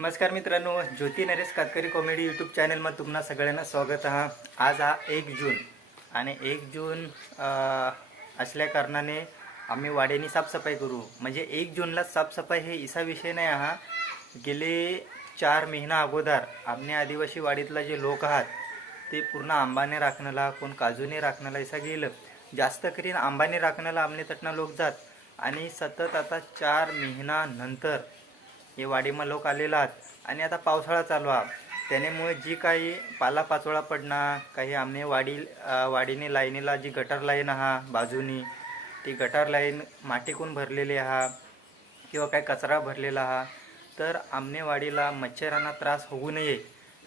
नमस्कार मित्रांनो Jyoti Naresh Katkari comedy YouTube चॅनलमध्ये तुम्हाला सगळ्यांना स्वागत आहे. आज हा एक जून आणि एक जून असल्या कारणाने आम्ही वाड्यानी साफसफाई करू. म्हणजे एक जूनला साफसफाई हे इसा विषय नाही हा. गेले चार महिना अगोदर आम्ही आदिवासी वाडीतला जे लोक आहात ते पूर्ण आंबाने राखण्याला कोण काजूने राखण्याला इसा गेलं. जास्त करीन आंबाने राखण्याला आमने तटना लोक जात. आणि सतत आता चार महिना नंतर हे वाडीमा लोक आलेला आहात. आणि आता पावसाळा चालू आहात त्याच्यामुळे जी काही पालापाचोळा पडणं काही आमने वाडी वाडीने लाईनीला जी गटर लाईन हा बाजूनी ती गटार लाईन माटीकून भरलेली आहा किंवा काही कचरा भरलेला हा तर आमने वाडीला मच्छरांना त्रास होऊ नये.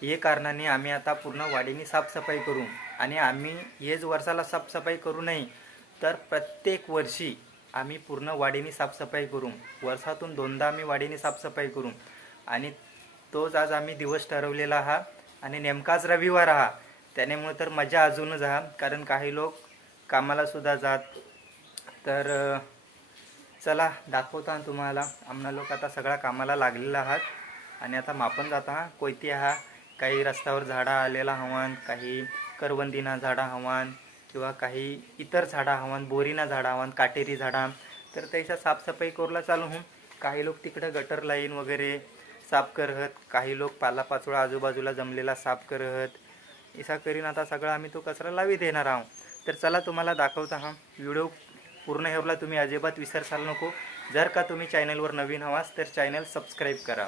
हे कारणाने आम्ही आता पूर्ण वाडीने साफसफाई करू. आणि आम्ही हेच वर्षाला साफसफाई करू नये. तर प्रत्येक वर्षी आम्ही पूर्ण वाडीनी साफसफाई करू वर्षातून दोनदा आम्ही वाडीनी साफसफाई करू आणि तोच आज आम्ही दिवस ठरवलेला हा आणि नेमकाच रविवार हा. त्यानेमुळे तर मजा अजूनच हा कारण काही लोक कामालासुद्धा जात. तर चला दाखवता तुम्हाला. आम्हाला लोक आता सगळा कामाला लागलेला आहात आणि आता मापन जाता हा. कोयती हा काही रस्त्यावर झाडा आलेला हवान काही करवंदीना झाडा हवान. किंवा काही इतर झाडं हवान बोरीना झाडं हवान काटेरी झाडां तर त्याच्या साफसफाई करूला चालू होऊन काही लोक तिकडं गटर लाईन वगैरे साफ करत काही लोक पालापाचोळा आजूबाजूला जमलेला साफ करत असा करीन आता सगळा आम्ही तो कचरा लावी देणार आहोत. तर चला तुम्हाला दाखवता हा व्हिडिओ पूर्ण हेवला. तुम्ही अजिबात विसरसाल नको. जर का तुम्ही चॅनलवर नवीन हवास तर चॅनल सबस्क्राईब करा.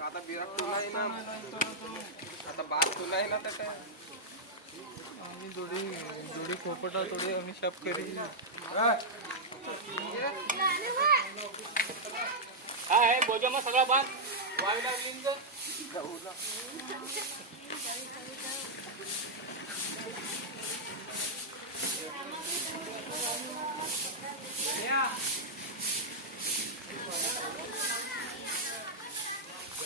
आता बिराट तुला आहे ना. आता बाग तुला आहे ना त्याच्या आम्ही थोडी थोडी खोपटा थोडी आम्ही शाप करी आहे बोजा मग सगळा बाग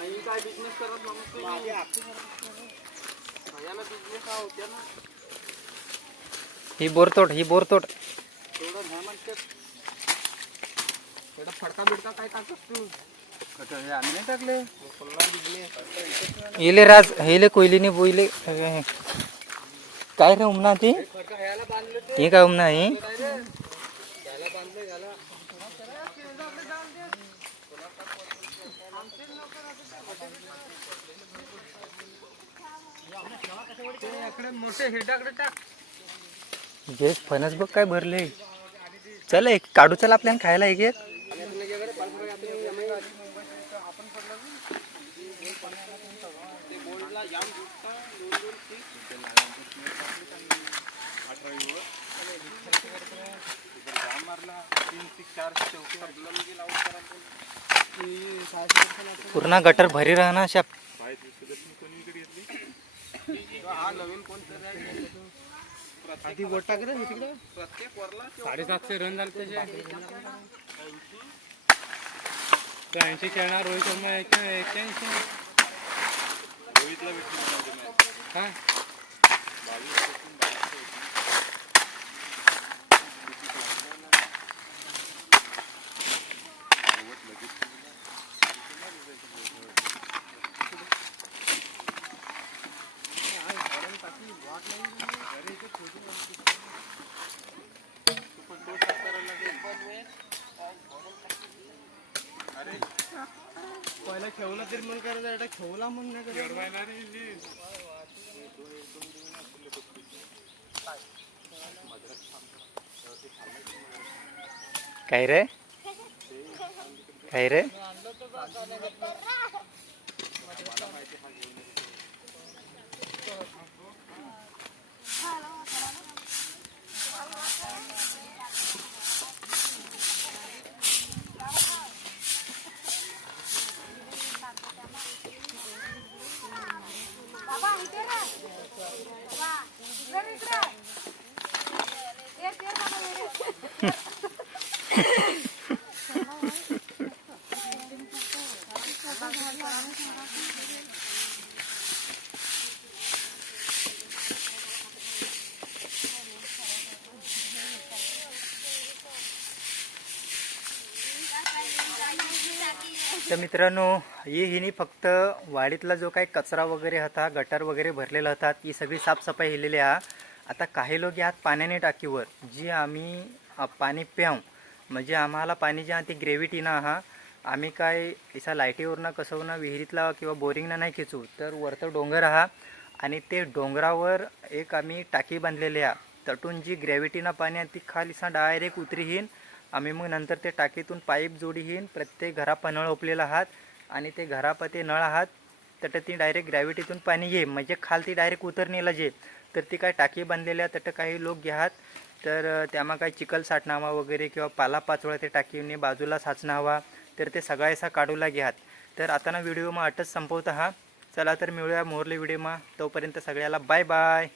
लागली काय बिझनेस करत याला बिझनेस हा होत्या ना. ही बोरतोड ही बोरतोड. तेवढं नाही म्हणते तेवढा फडका बिडका काय टाकत तू? हे आम्ही नाही टाकले. बिझनेस इले राज हेले कोयलीने बोईले काय रे उमना ती? हे काय उमना ही? त्याला बांधले त्याला इकडे फणस बघ काय भरले. चल एक काढू चल आपल्याला खायला एक एक. पूर्ण गटर भरी राहणार अशा हा नवीन कोणतं आधी गोट टाकलं तिकडे? साडेसातशे रन झाले त्याचे. ऐंशी. खेळणार रोहित शर्मा एक एक्क्याऐंशी हा? पहिला ठेवला तरी मन करायचं आता ठेवला मन नाही करायचं काय रे काय रे तर मित्रांनो ही हिनी फक्त वाडीतला जो काही कचरा वगैरे होता गटर वगैरे भरलेला होता ती सगळी साफसफाई हिलेली आहे. आता काही लोक यात पाण्याने टाकीवर जी आम्ही पाणी प्याव. म्हणजे आम्हाला पाणी जे आहे ते ग्रेव्हिटी ना हा. आम्ही काय इसा लाईटीवरनं कसं विहिरीतला किंवा बोरिंगनं नाही खेचू तर वरतं डोंगर हा. आणि ते डोंगरावर एक आम्ही टाकी बांधलेली आहे. तटून जी ग्रॅव्हिटीनं पाणी आहे ती खालीसा डायरेक्ट उतरीहीन आम्ही मग नंतर ते टाकीतून पाईप जोडीहीन प्रत्येक घरापा नळ ओपलेला आहात आणि ते घरापा ते नळ आहात. तट ती डायरेक्ट ग्रॅव्हिटीतून पाणी ये म्हणजे खाल ती डायरेक्ट उतरणीला जे तर ती काय टाकी बांधलेल्या तट काही लोक घ्यात. तर त्यामा काय चिखल साठणावा वगैरे किंवा पालापाचोळा ते टाकीने बाजूला साचणावा तर ते सगळ्याचा काढूला घ्यात. तर आता ना व्हिडिओ मग अटच संपवत हा चला तर मिळूया मोरले व्हिडिओ मग तोपर्यंत सगळ्याला बाय बाय.